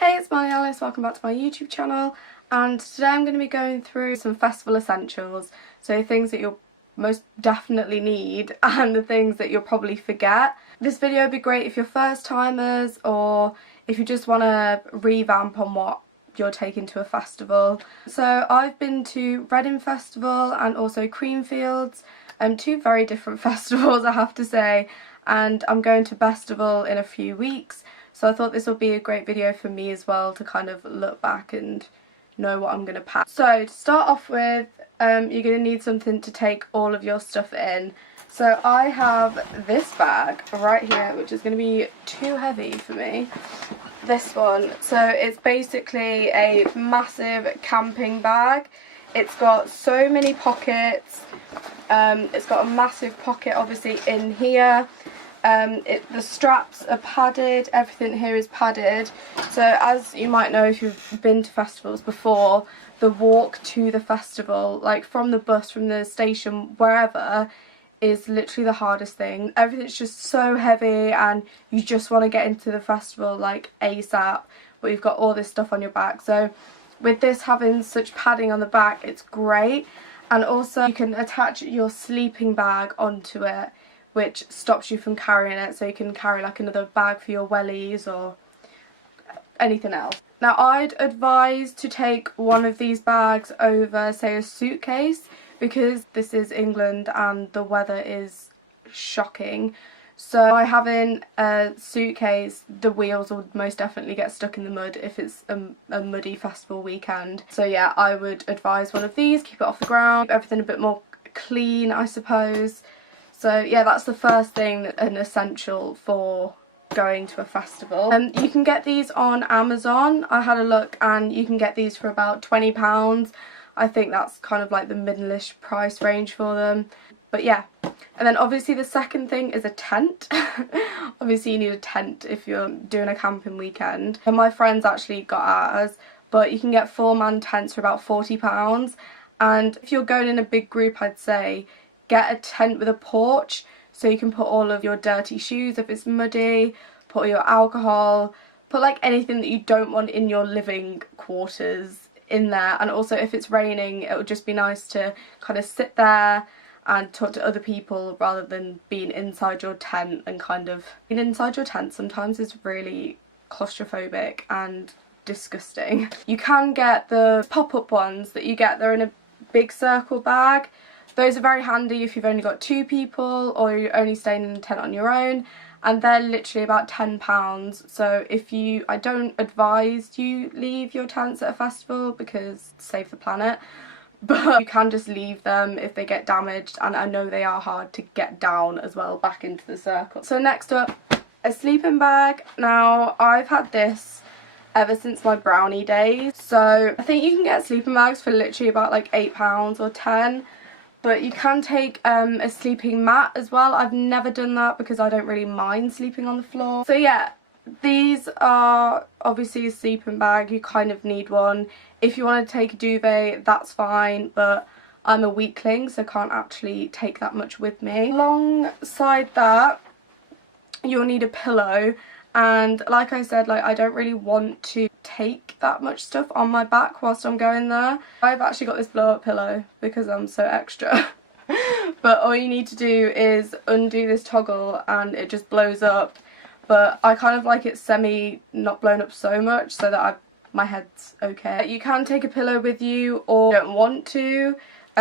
Hey, it's MollyAlicee, welcome back to my YouTube channel, and today I'm going to be going through some festival essentials, so things that you'll most definitely need and the things that you'll probably forget. This video would be great if you're first timers or if you just want to revamp on what you're taking to a festival. So I've been to Reading Festival and also Creamfields, two very different festivals I have to say, and I'm going to Festival in a few weeks. So I thought this would be a great video for me as well to kind of look back and know what I'm going to pack. So to start off with, you're going to need something to take all of your stuff in. So I have this bag right here, which is going to be too heavy for me. This one. So it's basically a massive camping bag. It's got so many pockets. It's got a massive pocket obviously in here. The straps are padded, everything here is padded. So as you might know if you've been to festivals before, the walk to the festival, like from the bus, from the station, wherever, is literally the hardest thing. Everything's just so heavy and you just want to get into the festival like ASAP, but you've got all this stuff on your back. So with this having such padding on the back, it's great. And also you can attach your sleeping bag onto it, which stops you from carrying it, so you can carry like another bag for your wellies or anything else. Now I'd advise to take one of these bags over say a suitcase, because this is England and the weather is shocking. So by having a suitcase, the wheels will most definitely get stuck in the mud if it's a muddy festival weekend. So yeah, I would advise one of these, keep it off the ground, keep everything a bit more clean I suppose. So yeah, that's the first thing, an essential for going to a festival. You can get these on Amazon. I had a look and you can get these for about £20. I think that's kind of like the middle-ish price range for them. But yeah, and then obviously the second thing is a tent. Obviously you need a tent if you're doing a camping weekend. And my friends actually got ours, but you can get 4-man tents for about £40. And if you're going in a big group, I'd say get a tent with a porch, so you can put all of your dirty shoes if it's muddy, put all your alcohol, put like anything that you don't want in your living quarters in there. And also if it's raining, it would just be nice to kind of sit there and talk to other people rather than being inside your tent. And kind of being inside your tent sometimes is really claustrophobic and disgusting. You can get the pop-up ones that you get, they're in a big circle bag. Those are very handy if you've only got 2 people or you're only staying in a tent on your own, and they're literally about £10. So I don't advise you leave your tents at a festival because save the planet, but you can just leave them if they get damaged, and I know they are hard to get down as well back into the circle. So next up, a sleeping bag. Now I've had this ever since my brownie days, so I think you can get sleeping bags for literally about like £8 or 10. But you can take a sleeping mat as well. I've never done that because I don't really mind sleeping on the floor. So yeah, these are obviously a sleeping bag. You kind of need one. If you want to take a duvet, that's fine, but I'm a weakling so can't actually take that much with me. Alongside that, you'll need a pillow. And like I said, like I don't really want to take that much stuff on my back whilst I'm going there. I've actually got this blow up pillow because I'm so extra. But all you need to do is undo this toggle and it just blows up. But I kind of like it semi not blown up so much so that my head's okay. You can take a pillow with you or don't want to.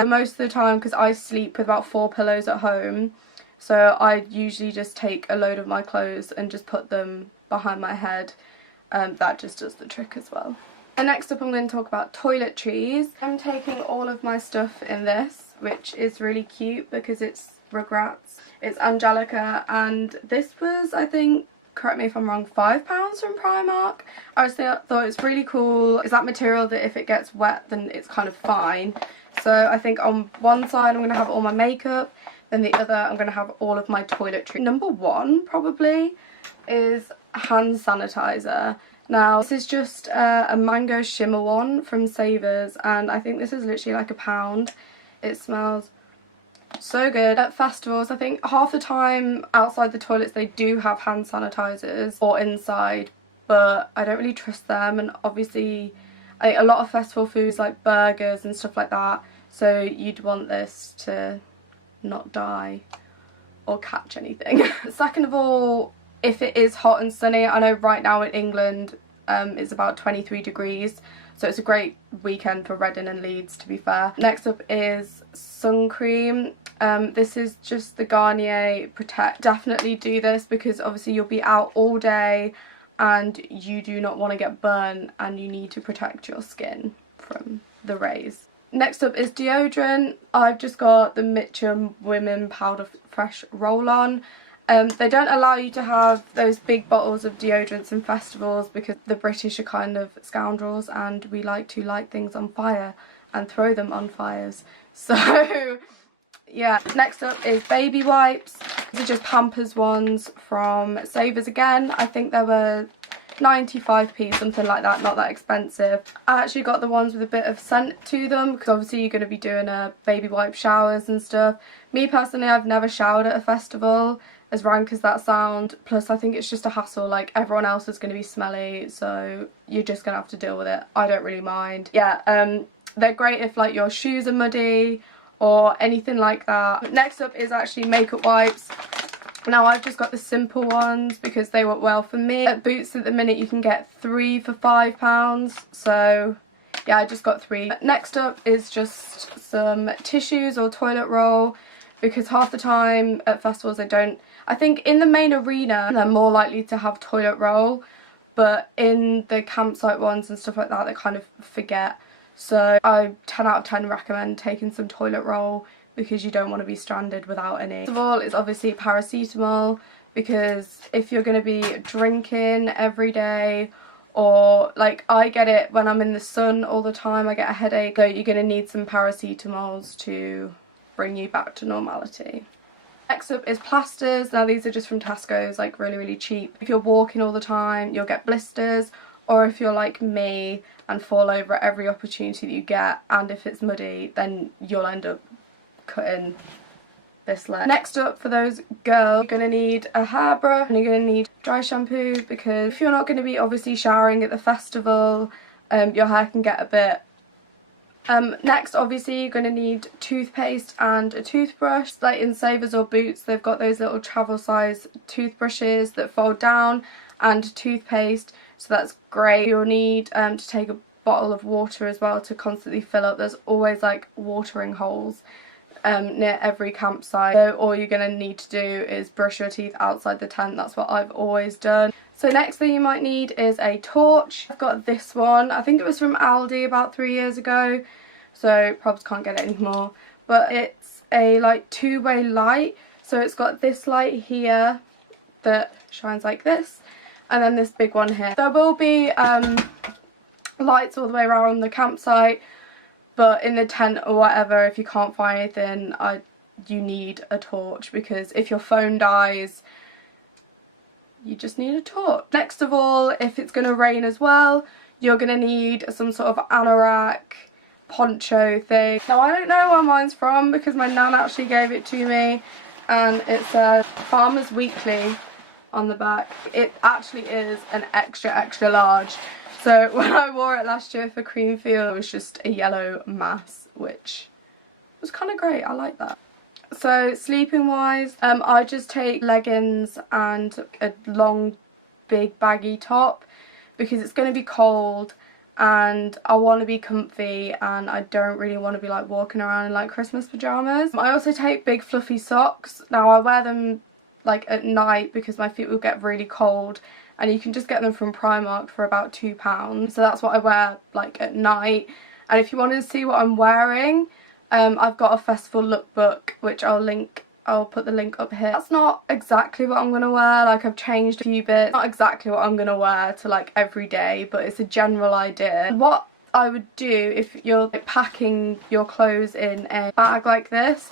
Most of the time, because I sleep with about 4 pillows at home, so I usually just take a load of my clothes and just put them behind my head. That just does the trick as well. And next up I'm going to talk about toiletries. I'm taking all of my stuff in this, which is really cute because it's Rugrats. It's Angelica, and this was, I think, correct me if I'm wrong, £5 from Primark. I thought it's really cool. It's that material that if it gets wet then it's kind of fine. So I think on one side I'm going to have all my makeup, then the other I'm going to have all of my toiletry. Number 1 probably is hand sanitizer. Now this is just a mango shimmer one from Savers, and I think this is literally like £1. It smells so good. At festivals, I think half the time outside the toilets they do have hand sanitizers, or inside but I don't really trust them, and obviously a lot of festival foods like burgers and stuff like that, so you'd want this to not die or catch anything. Second of all, if it is hot and sunny, I know right now in England it's about 23 degrees, so it's a great weekend for Reading and Leeds, to be fair. Next up is sun cream. This is just the Garnier Protect. Definitely do this because obviously you'll be out all day and you do not want to get burnt, and you need to protect your skin from the rays. Next up is deodorant. I've just got the Mitchum Women Powder Fresh Roll-On. They don't allow you to have those big bottles of deodorants in festivals because the British are kind of scoundrels and we like to light things on fire and throw them on fires. So yeah. Next up is baby wipes. These are just Pampers ones from Savers again. I think they were 95p, something like that, not that expensive. I actually got the ones with a bit of scent to them because obviously you're going to be doing baby wipe showers and stuff. Me personally, I've never showered at a festival, as rank as that sound, plus I think it's just a hassle. Like, everyone else is going to be smelly, so you're just going to have to deal with it. I don't really mind. Yeah, they're great if like your shoes are muddy or anything like that. Next up is actually makeup wipes. Now I've just got the simple ones because they work well for me. At Boots at the minute you can get 3 for £5, so yeah, I just got 3. Next up is just some tissues or toilet roll, because half the time at festivals they don't. I think in the main arena they're more likely to have toilet roll, but in the campsite ones and stuff like that they kind of forget. So I 10 out of 10 recommend taking some toilet roll because you don't want to be stranded without any. First of all, it's obviously paracetamol, because if you're going to be drinking every day, or like I get it when I'm in the sun all the time, I get a headache, so you're going to need some paracetamols to bring you back to normality. Next up is plasters. Now these are just from Tesco's, like really cheap. If you're walking all the time you'll get blisters, or if you're like me and fall over at every opportunity that you get, and if it's muddy then you'll end up cutting this leg. Next up, for those girls, you're going to need a hairbrush and you're going to need dry shampoo, because if you're not going to be obviously showering at the festival, your hair can get a bit. Next, obviously, you're going to need toothpaste and a toothbrush. Like in Savers or Boots, they've got those little travel size toothbrushes that fold down, and toothpaste, so that's great. You'll need to take a bottle of water as well to constantly fill up. There's always like watering holes near every campsite, so all you're going to need to do is brush your teeth outside the tent. That's what I've always done. So next thing you might need is a torch. I've got this one. I think it was from Aldi about 3 years ago, so probs can't get it anymore, but it's a like two-way light. So it's got this light here that shines like this, and then this big one here. There will be lights all the way around the campsite, but in the tent or whatever, if you can't find anything, you need a torch, because if your phone dies, you just need a torch. Next of all, if it's going to rain as well, you're going to need some sort of anorak poncho thing. Now I don't know where mine's from because my nan actually gave it to me, and it says Farmers Weekly on the back. It actually is an extra large. So when I wore it last year for Creamfield, it was just a yellow mass, which was kind of great. I like that. So sleeping wise, I just take leggings and a long big baggy top because it's going to be cold and I want to be comfy and I don't really want to be like walking around in like Christmas pyjamas. I also take big fluffy socks. Now I wear them like at night because my feet will get really cold, and you can just get them from Primark for about £2. So that's what I wear like at night. And if you want to see what I'm wearing, I've got a festival lookbook which I'll put the link up here. That's not exactly what I'm going to wear, like I've changed a few bits. Not exactly what I'm going to wear to like every day, but it's a general idea. What I would do if you're like packing your clothes in a bag like this,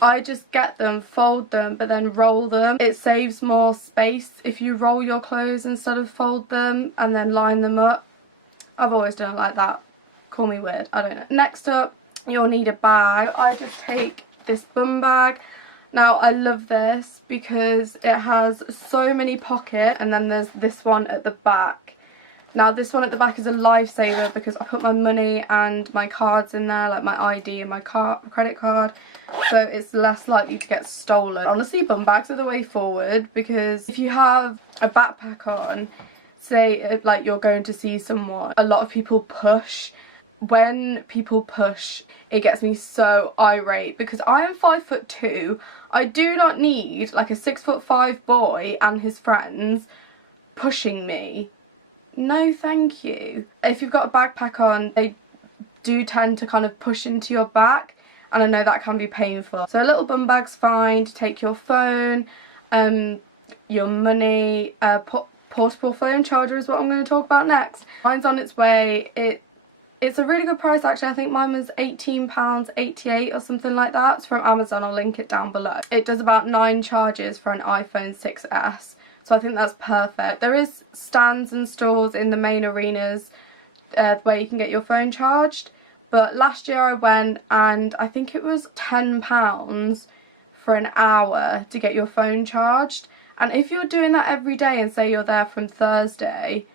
I just get them, fold them, but then roll them. It saves more space if you roll your clothes instead of fold them and then line them up. I've always done it like that. Call me weird, I don't know. Next up, you'll need a bag. I just take this bum bag. Now I love this because it has so many pockets, and then there's this one at the back Now this one at the back is a lifesaver because I put my money and my cards in there, like my ID and my credit card, so it's less likely to get stolen. Honestly, bum bags are the way forward, because if you have a backpack on, say like you're going to see someone, a lot of people push. When people push, it gets me so irate because I am 5'2". I do not need like a 6'5" boy and his friends pushing me. No thank you. If you've got a backpack on, they do tend to kind of push into your back, and I know that can be painful. So a little bum bag's fine to take your phone, your money, portable phone charger is what I'm going to talk about next. Mine's on its way. It's a really good price actually. I think mine was £18.88 or something like that. It's from Amazon, I'll link it down below. It does about 9 charges for an iPhone 6S, so I think that's perfect. There is stands and stores in the main arenas where you can get your phone charged, but last year I went and I think it was £10 for an hour to get your phone charged, and if you're doing that every day and say you're there from Thursday,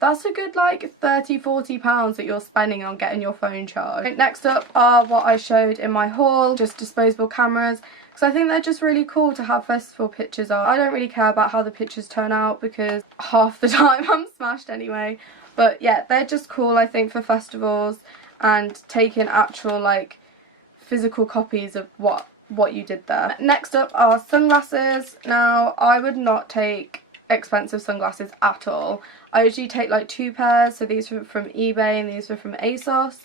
that's a good like £30–40 that you're spending on getting your phone charged. Next up are what I showed in my haul, just disposable cameras, because I think they're just really cool to have festival pictures of. I don't really care about how the pictures turn out because half the time I'm smashed anyway, but yeah, they're just cool I think for festivals and taking actual like physical copies of what you did there. Next up are sunglasses. Now I would not take expensive sunglasses at all. I usually take like 2 pairs, so these are from eBay and these are from ASOS.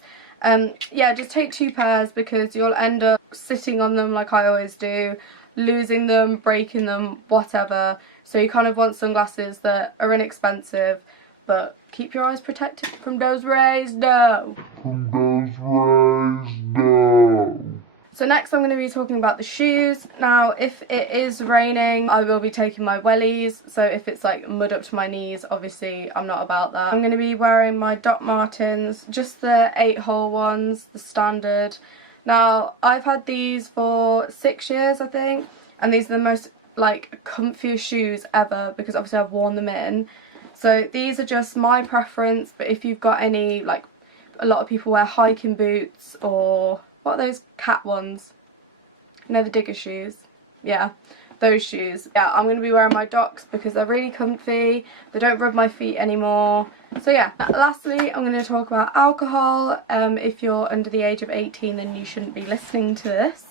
Yeah, just take 2 pairs because you'll end up sitting on them like I always do, losing them, breaking them, whatever. So you kind of want sunglasses that are inexpensive but keep your eyes protected from those rays, no. So next I'm going to be talking about the shoes. Now if it is raining I will be taking my wellies, so if it's like mud up to my knees, obviously I'm not about that. I'm going to be wearing my Doc Martens, just the 8-hole ones, the standard. Now I've had these for 6 years I think, and these are the most like comfiest shoes ever because obviously I've worn them in. So these are just my preference, but if you've got any, like a lot of people wear hiking boots or what are those cat ones? You know, the digger shoes? Yeah, those shoes. Yeah, I'm going to be wearing my Docs because they're really comfy. They don't rub my feet anymore. So yeah, lastly, I'm going to talk about alcohol. If you're under the age of 18, then you shouldn't be listening to this.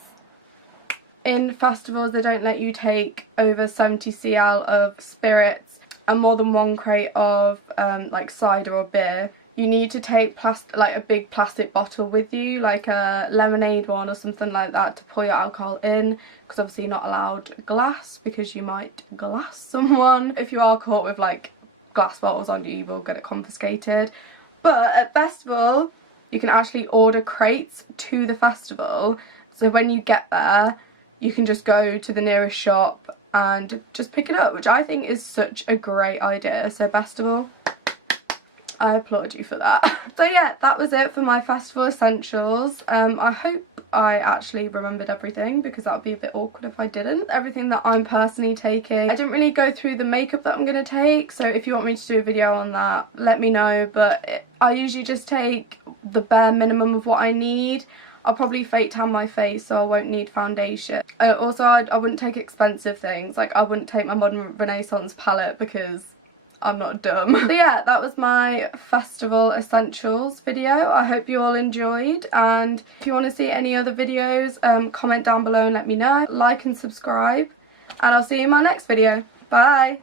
In festivals, they don't let you take over 70 cl of spirits and more than 1 crate of like cider or beer. You need to take like a big plastic bottle with you, like a lemonade one or something like that, to pour your alcohol in, because obviously you're not allowed glass because you might glass someone. If you are caught with like glass bottles on you, you will get it confiscated. But at festival you can actually order crates to the festival, so when you get there you can just go to the nearest shop and just pick it up, which I think is such a great idea. So festival, I applaud you for that. So yeah, that was it for my festival essentials. I hope I actually remembered everything because that would be a bit awkward if I didn't. Everything that I'm personally taking. I didn't really go through the makeup that I'm going to take, so if you want me to do a video on that, let me know, but I usually just take the bare minimum of what I need. I'll probably fake tan my face so I won't need foundation. Also, I wouldn't take expensive things, like I wouldn't take my Modern Renaissance palette because I'm not dumb. So yeah, that was my festival essentials video. I hope you all enjoyed, and if you want to see any other videos, comment down below and let me know. Like and subscribe, and I'll see you in my next video. Bye!